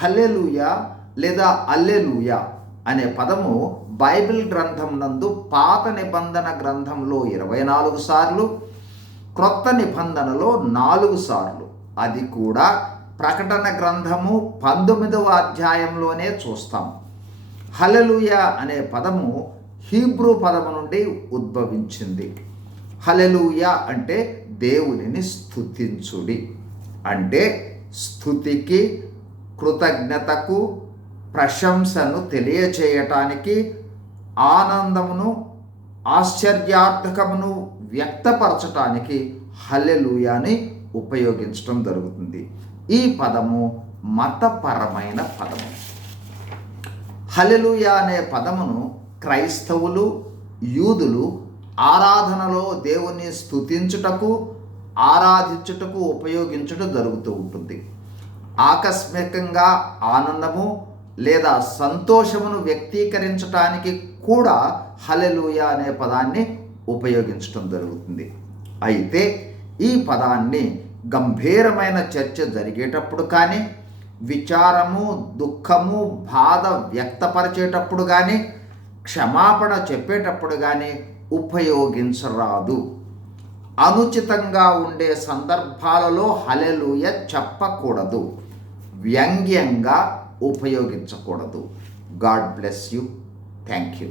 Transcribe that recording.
హల్లెలూయ లేదా అల్లెలూయ అనే పదము బైబిల్ గ్రంథం నందు పాత నిబంధన గ్రంథంలో ఇరవై నాలుగు సార్లు క్రొత్త నిబంధనలో నాలుగు సార్లు. అది కూడా ప్రకటన గ్రంథము పంతొమ్మిదవ అధ్యాయంలోనే చూస్తాం. హలలుయ అనే పదము హీబ్రూ పదము నుండి ఉద్భవించింది. హలలుయ అంటే దేవునిని స్థుతించుడి అంటే స్థుతికి కృతజ్ఞతకు ప్రశంసను తెలియచేయటానికి ఆనందమును ఆశ్చర్యార్థకమును వ్యక్తపరచటానికి హల్లెలూయాని ఉపయోగించటం జరుగుతుంది. ఈ పదము మతపరమైన పదము. హలెలుయా అనే పదమును క్రైస్తవులు యూదులు ఆరాధనలో దేవుని స్తుతించుటకు ఆరాధించుటకు ఉపయోగించడం జరుగుతూ ఉంటుంది. ఆకస్మికంగా ఆనందము లేదా సంతోషమును వ్యక్తీకరించటానికి కూడా హలెలూయ అనే పదాన్ని ఉపయోగించడం జరుగుతుంది. అయితే ఈ పదాన్ని గంభీరమైన చర్చ జరిగేటప్పుడు కానీ విచారము దుఃఖము బాధ వ్యక్తపరిచేటప్పుడు కానీ క్షమాపణ చెప్పేటప్పుడు కానీ ఉపయోగించరాదు. అనుచితంగా ఉండే సందర్భాలలో హలెలుయ చెప్పకూడదు. వ్యంగ్యంగా ఉపయోగించకూడదు. God bless you thank you